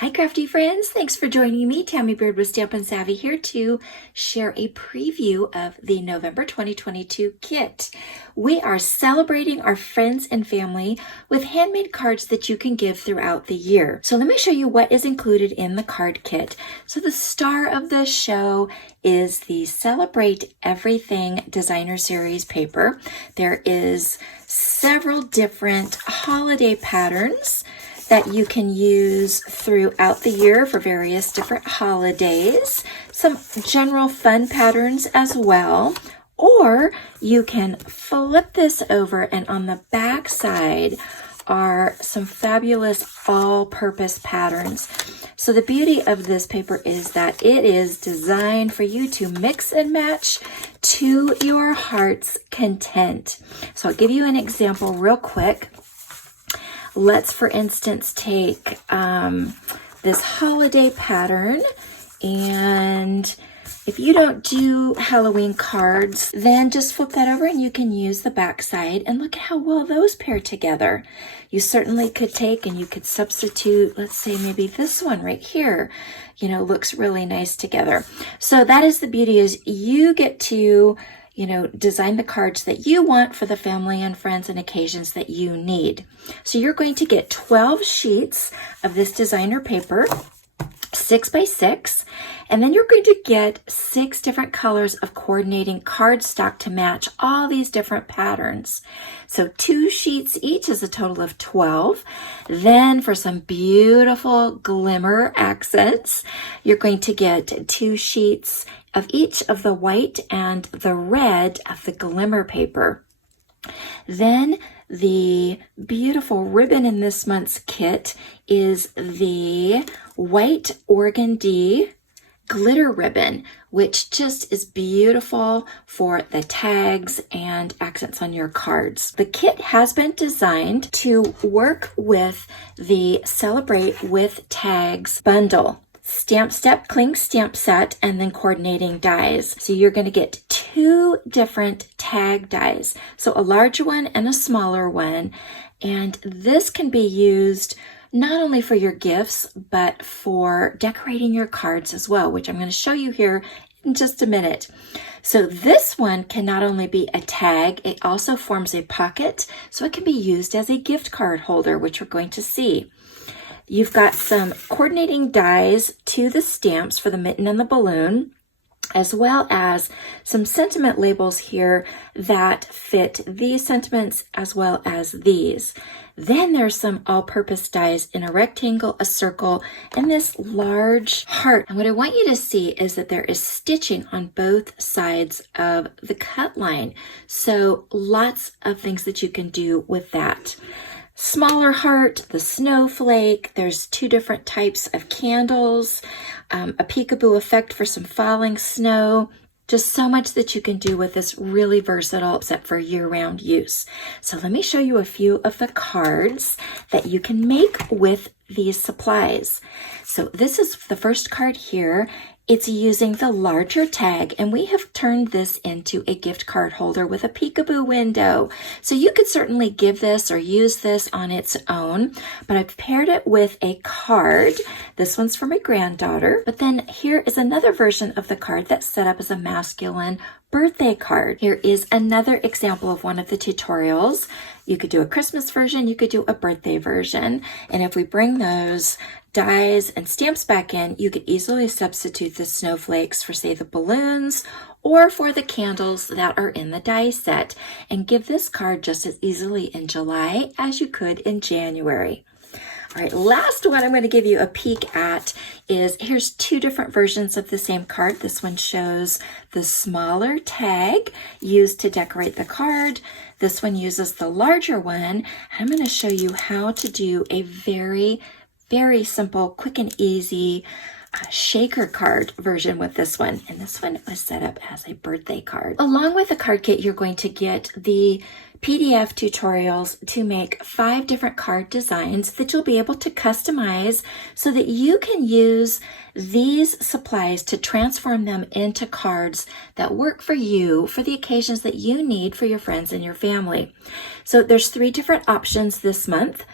Hi crafty friends, thanks for joining me. Tammy Beard with Stampin' Savvy here to share a preview of the November 2022 kit. We are celebrating our friends and family with handmade cards that you can give throughout the year. So let me show you what is included in the card kit. So the star of the show is the Celebrate Everything Designer Series paper. There is several different holiday patterns that you can use throughout the year for various different holidays, some general fun patterns as well, or you can flip this over and on the back side are some fabulous all-purpose patterns. So the beauty of this paper is that it is designed for you to mix and match to your heart's content. So I'll give you an example real quick. Let's, for instance, take this holiday pattern, and if you don't do Halloween cards, then just flip that over and you can use the back side, and look at how well those pair together. You certainly could take and you could substitute, let's say maybe this one right here, looks really nice together. So that is the beauty, is you get to design the cards that you want for the family and friends and occasions that you need. So you're going to get 12 sheets of this designer paper, 6 by 6, and then you're going to get 6 different colors of coordinating cardstock to match all these different patterns. So 2 sheets each is a total of 12. Then for some beautiful glimmer accents, you're going to get 2 sheets of each of the white and the red of the glimmer paper. Then the beautiful ribbon in this month's kit is the white organdy glitter ribbon, which just is beautiful for the tags and accents on your cards. The kit has been designed to work with the Celebrate with Tags bundle. Stamp Step Cling Stamp Set, and then coordinating dies. So you're going to get 2 different tag dies. So a larger one and a smaller one. And this can be used not only for your gifts, but for decorating your cards as well, which I'm going to show you here in just a minute. So this one can not only be a tag, it also forms a pocket. So it can be used as a gift card holder, which we're going to see. You've got some coordinating dies to the stamps for the mitten and the balloon, as well as some sentiment labels here that fit these sentiments as well as these. Then there's some all-purpose dies in a rectangle, a circle, and this large heart. And what I want you to see is that there is stitching on both sides of the cut line. So lots of things that you can do with that. Smaller heart, the snowflake, there's 2 different types of candles, a peekaboo effect for some falling snow, just so much that you can do with this really versatile set for year-round use. So let me show you a few of the cards that you can make with these supplies. So this is the first card here. It's using the larger tag, and we have turned this into a gift card holder with a peekaboo window. So you could certainly give this or use this on its own, but I've paired it with a card. This one's for my granddaughter, but then here is another version of the card that's set up as a masculine birthday card. Here is another example of one of the tutorials. You could do a Christmas version, you could do a birthday version, and if we bring those dies and stamps back in, you could easily substitute the snowflakes for, say, the balloons or for the candles that are in the die set, and give this card just as easily in July as you could in January. All right, last one I'm going to give you a peek at is, here's 2 different versions of the same card. This one shows the smaller tag used to decorate the card. This one uses the larger one. I'm going to show you how to do a very simple, quick and easy shaker card version with this one. And this one was set up as a birthday card. Along with the card kit, you're going to get the PDF tutorials to make 5 different card designs that you'll be able to customize so that you can use these supplies to transform them into cards that work for you for the occasions that you need for your friends and your family. So there's 3 different options this month.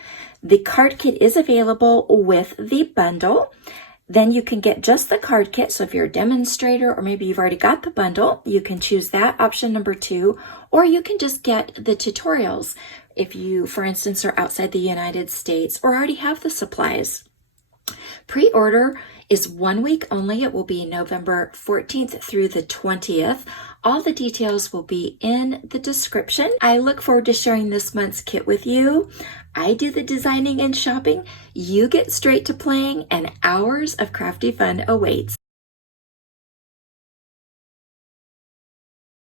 The card kit is available with the bundle. Then you can get just the card kit. So if you're a demonstrator or maybe you've already got the bundle, you can choose that option number 2, or you can just get the tutorials if you, for instance, are outside the United States or already have the supplies. Pre-order is 1 week only. It will be November 14th through the 20th. All the details will be in the description. I look forward to sharing this month's kit with you. I do the designing and shopping. You get straight to playing, and hours of crafty fun awaits.